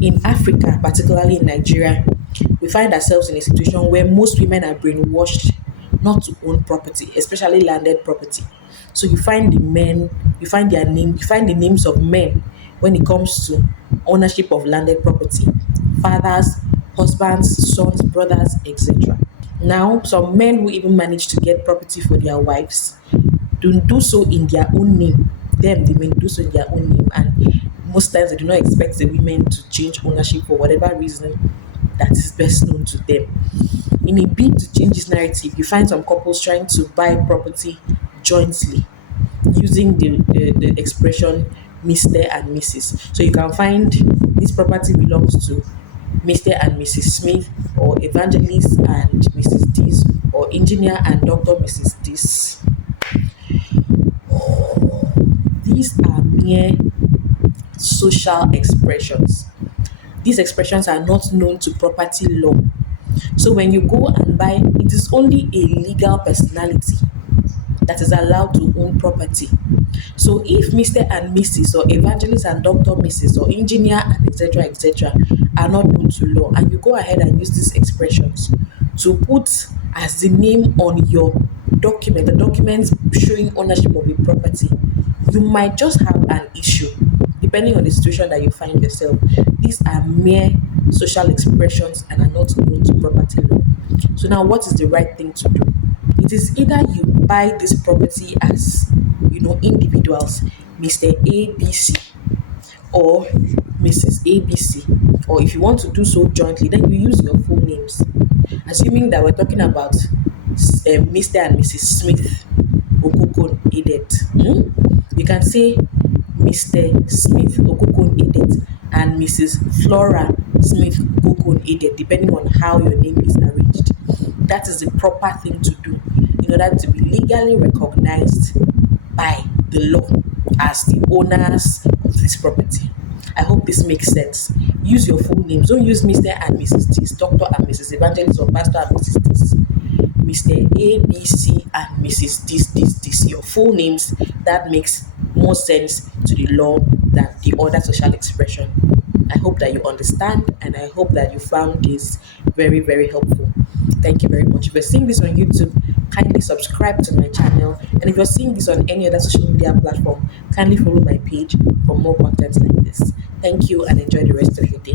In Africa, particularly in Nigeria, we find ourselves in a situation where most women are brainwashed not to own property, especially landed property. So you find the men, you find their name, you find the names of men when it comes to ownership of landed property. Fathers, husbands, sons, brothers, etc. Now, some men who even manage to get property for their wives do so in their own name. Them, they may do so in their own name, and most times they do not expect the women to change ownership for whatever reason that is best known to them. In a bid to change this narrative, you find some couples trying to buy property jointly using the expression Mr. and Mrs. So you can find this property belongs to Mr. and Mrs. Smith, or Evangelist and Mrs. This, or Engineer and Dr. Mrs. This. These are mere social expressions. These expressions are not known to property law. So when you go and buy, it is only a legal personality that is allowed to own property. So if Mr. and Mrs. or Evangelist and Dr. Mrs. or Engineer and etc. are not known to law, and you go ahead and use these expressions to put as the name on your document, the documents showing ownership of a property, you might just have an issue depending on the situation that you find yourself. These are mere social expressions and are not known to property law. So now what is the right thing to do? It is either you buy this property as individuals, Mr. ABC or Mrs. ABC, or if you want to do so jointly, then you use your full names. Assuming that we're talking about Mr. and Mrs. Smith Okokon Edet, you can say Mr. Smith Okokon Edet and Mrs. Flora Smith Okokon Edet, depending on how your name is arranged. That is the proper thing to do in order to be legally recognized by the law as the owners of this property. I hope this makes sense. Use your full names. Don't use Mr. and Mrs. This, Doctor and Mrs. Evangelist, or Pastor and Mrs. This. Mr. A, B, C, and Mrs. This. Your full names. That makes more sense to the law than the other social expression. I hope that you understand, and I hope that you found this very, very helpful. Thank you very much. If you're seeing this on YouTube, kindly subscribe to my channel. And if you're seeing this on any other social media platform, kindly follow my page for more content like this. Thank you and enjoy the rest of your day.